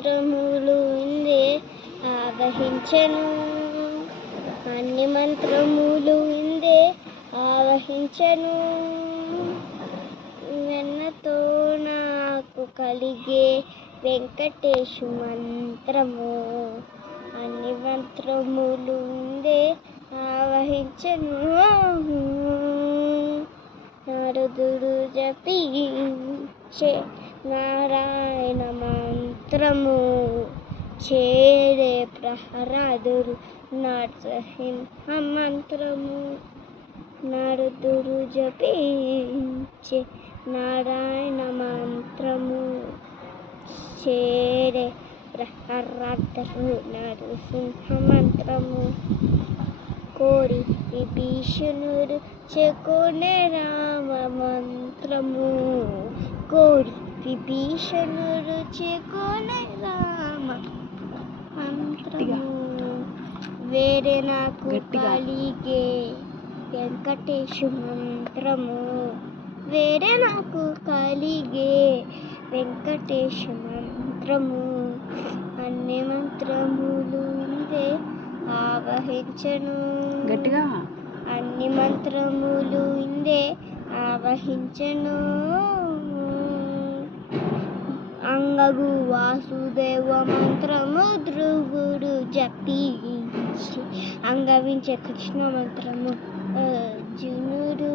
మంత్రములు ఇందే ఆవహించెను, అన్ని మంత్రములు ఇందే ఆవహించెను. వెన్నతో నాకు కలిగే వెంకటేశు మంత్రము, అన్ని మంత్రములు ఇందే ఆవహించెను. నారదుడు జపించే నారాయణ మంత్రము, చేరే ప్రహ్లాదుడు నరసింహ మంత్రము. నారదుడు జపించే నారాయణ మంత్రము, చేరే ప్రహ్లాదుడు నరసింహ మంత్రము. కోరి విభీషణుడు చెకొనే రామ మంత్రము, కోరి విభీషణుడు చెకొనే రామ మంత్రము. వేరే నాకు కలిగే వెంకటేశు మంత్రము, వేరే నాకు కలిగే వెంకటేశు మంత్రము, అన్ని మంత్రములు ఇందే ఆవహించెను. గట్టిగా అన్ని మంత్రములు ఇందే ఆవహించెను. అంగగు వాసుదేవ మంత్రము ధ్రువుడు జపించి, అంగవించే కృష్ణ మంత్రము అర్జునుడు.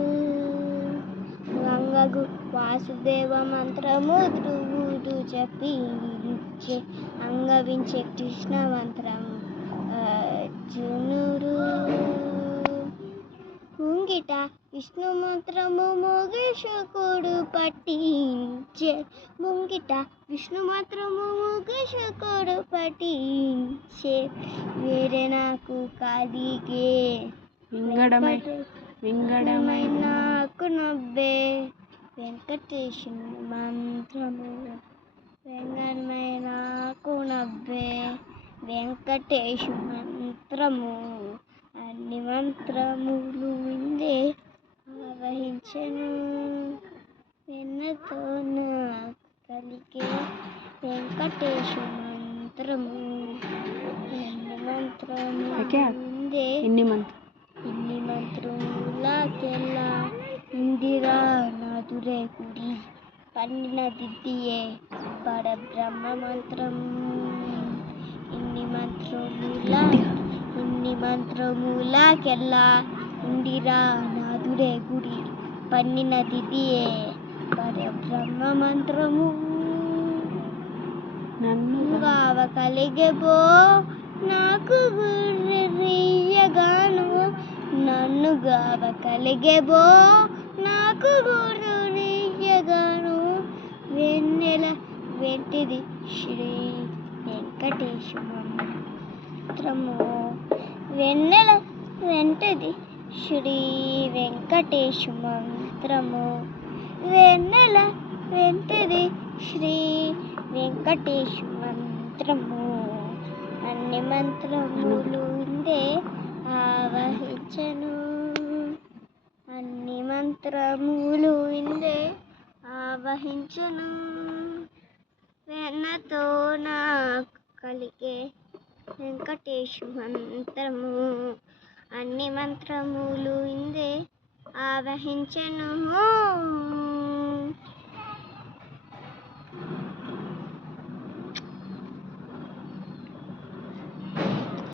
అంగగు వాసుదేవ మంత్రము ధ్రువుడు జపించి, అంగవించే కృష్ణ మంత్రము అర్జునుడు. ముంగిట విష్ణు మంత్రము మోగేశకుడు పఠించే, ముంగిట విష్ణు మంత్రము మోగేశకుడు పఠించే. వేరే నాకు కలిగే వింగడమై నాకు నవ్వే వెంకటేశుని మంత్రము, వెంగడమై నాకు నవ్వే వెంకటేశు మంత్రము, అన్ని మంత్రములు ఇందే ఆవహించెను. వెన్నతో నాకు కలిగే వెంకటేశు మంత్రము, ఎన్ని మంత్రములు ఇందే ఇన్ని మంత్రములకెల్లా ఇందిరా నాదురే గుడి, పన్నిన దిద్దియే పరబ్రహ్మ మంత్రం. ఇన్ని మంత్రములకెల్లా ఇందిరా నాదురే గుడి, పన్నిన దిద్దియే పరబ్రహ్మ మంత్రము. నన్ను గావ కలిగెబో నాకు గురునియ్యగాను, నన్ను గావ కలిగెబో నాకు గురునియ్యగాను. వెన్నెల వెంటిది శ్రీ వెంకటేశు మంత్రము, వెన్నెల వెంటిది శ్రీ వెంకటేశు మంత్రము, వెన్నెల వెంటిది శ్రీ వెంకటేశు మంత్రము, అన్ని మంత్రములు ఇందే ఆవహించెను. అన్ని మంత్రములు ఇందే ఆవహించెను. వెన్నతో నాకు కలిగే వెంకటేశు మంత్రము, అన్ని మంత్రములు ఇందే ఆవహించెను.